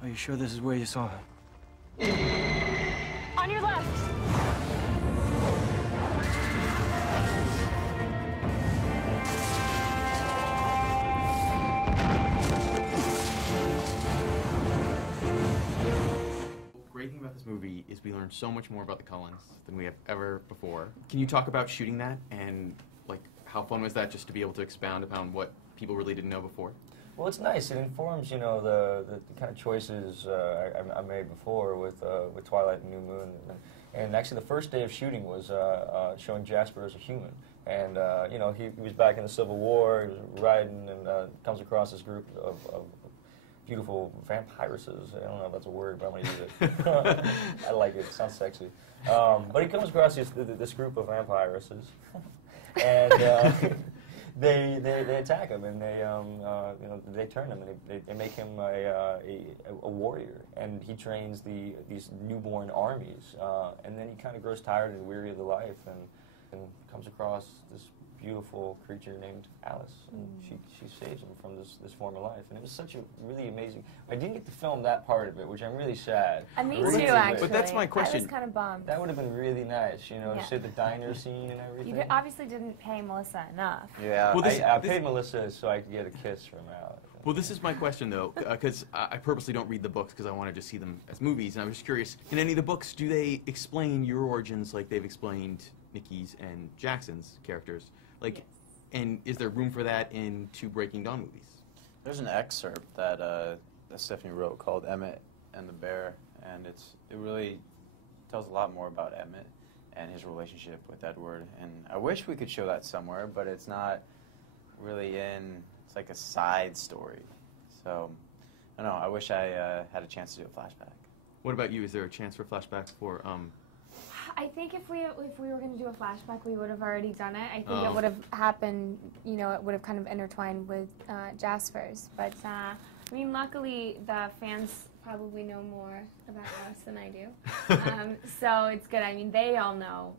Are you sure this is where you saw him? On your left. Great thing about this movie is we learned so much more about the Cullens than we have ever before. Can you talk about shooting that and like how fun was that just to be able to expound upon what people really didn't know before? Well, it's nice. It informs, you know, the kind of choices I made before with Twilight and New Moon. And actually, the first day of shooting was showing Jasper as a human. And, you know, he was back in the Civil War, he was riding, and comes across this group of beautiful vampiresses. I don't know if that's a word, but I'm going to use it. I like it. It sounds sexy. But he comes across this group of vampiresses. And they attack him, and they you know, they turn him, and they make him a warrior, and he trains these newborn armies, and then he kind of grows tired and weary of the life, and comes across this beautiful creature named Alice, and she saves him from this form of life, and it was such a really amazing. I didn't get to film that part of it, which I'm really sad. Me really too, actually. But that's my question. I was kind of bummed. That would have been really nice, you know, Yeah. to see the diner scene and everything. You obviously didn't pay Melissa enough. Yeah, well, I paid Melissa so I could get a kiss from Alice. Well, this is my question, though, because I purposely don't read the books because I want to just see them as movies, and I was just curious, in any of the books, do they explain your origins like they've explained Nikki's and Jackson's characters? Like, yes. And is there room for that in two Breaking Dawn movies? There's an excerpt that Stephanie wrote called Emmett and the Bear, and it really tells a lot more about Emmett and his relationship with Edward. And I wish we could show that somewhere, but it's not really in. It's like a side story. So I don't know. I wish I had a chance to do a flashback. What about you? Is there a chance for flashbacks for? I think if we were going to do a flashback, we would have already done it. I think it would have happened, you know, it would have kind of intertwined with Jasper's. But, I mean, luckily the fans probably know more about us than I do. So it's good. I mean, they all know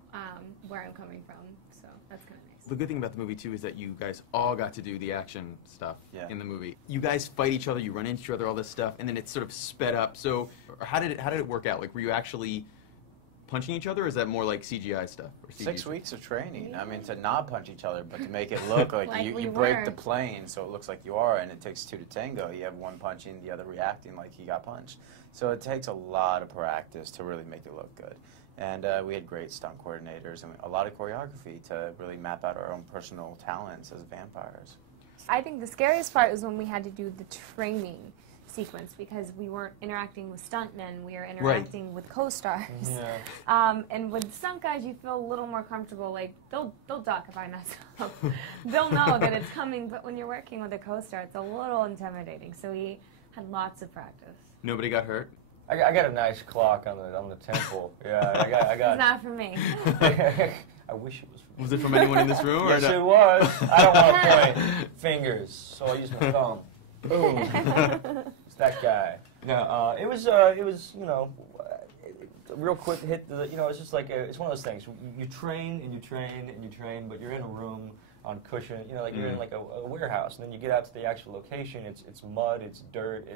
where I'm coming from, so that's kind of nice. The good thing about the movie, too, is that you guys all got to do the action stuff in the movie. You guys fight each other, you run into each other, all this stuff, and then it's sort of sped up. So how did it work out? Like, were you actually punching each other, or is that more like CGI stuff? Or CG 6 weeks of training. I mean, to not punch each other, but to make it look like, Like you break the plane so it looks like you are, and it takes two to tango. You have one punching, the other reacting like he got punched. So it takes a lot of practice to really make it look good. And we had great stunt coordinators and a lot of choreography to really map out our own personal talents as vampires. I think the scariest part was when we had to do the training sequence, because we weren't interacting with stuntmen, we were interacting with co-stars. Yeah. And with stunt guys, you feel a little more comfortable. Like, they'll duck if I mess up. They'll know that it's coming, but when you're working with a co-star, it's a little intimidating. So we had lots of practice. Nobody got hurt? I got a nice clock on the temple. Yeah, I got. It's not for me. I wish it was for me. Was it from anyone in this room? Yes, or no? it was. I don't want to point fingers, so I use my thumb. Boom. It's that guy. No, it was you know, a real quick hit. You know, it's just like it's one of those things. You train and you train and you train, but you're in a room on cushion. You know, like you're in like a warehouse, and then you get out to the actual location. It's mud, it's dirt,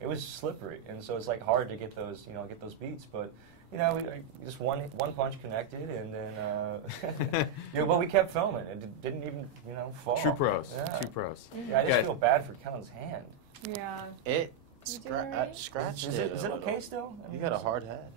it was slippery, and so it's like hard to get those beats, but. You know, just one punch connected, and then you know, but we kept filming. It didn't even, you know, fall. True pros. Yeah. True pros. Yeah, I just feel bad for Kellan's hand. Yeah. It You doing all right? scratched Is it. it okay still? I You mean, got a hard head.